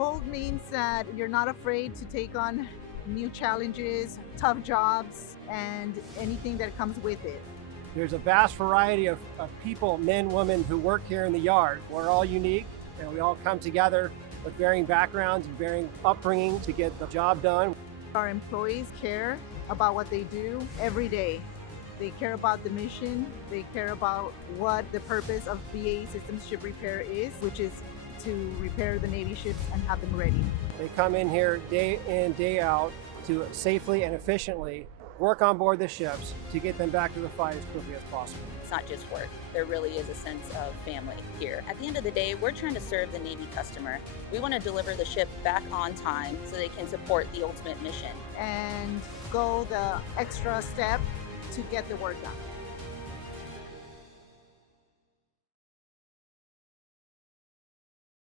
Bold means that you're not afraid to take on new challenges, tough jobs, and anything that comes with it. There's a vast variety of people, men, women, who work here in the yard. We're all unique, and we all come together with varying backgrounds and varying upbringing to get the job done. Our employees care about what they do every day. They care about the mission. They care about what the purpose of BAE Systems ship repair is, which is to repair the Navy ships and have them ready. They come in here day in, day out to safely and efficiently work on board the ships to get them back to the fight as quickly as possible. It's not just work. There really is a sense of family here. At the end of the day, we're trying to serve the Navy customer. We want to deliver the ship back on time so they can support the ultimate mission. And go the extra step to get the work done.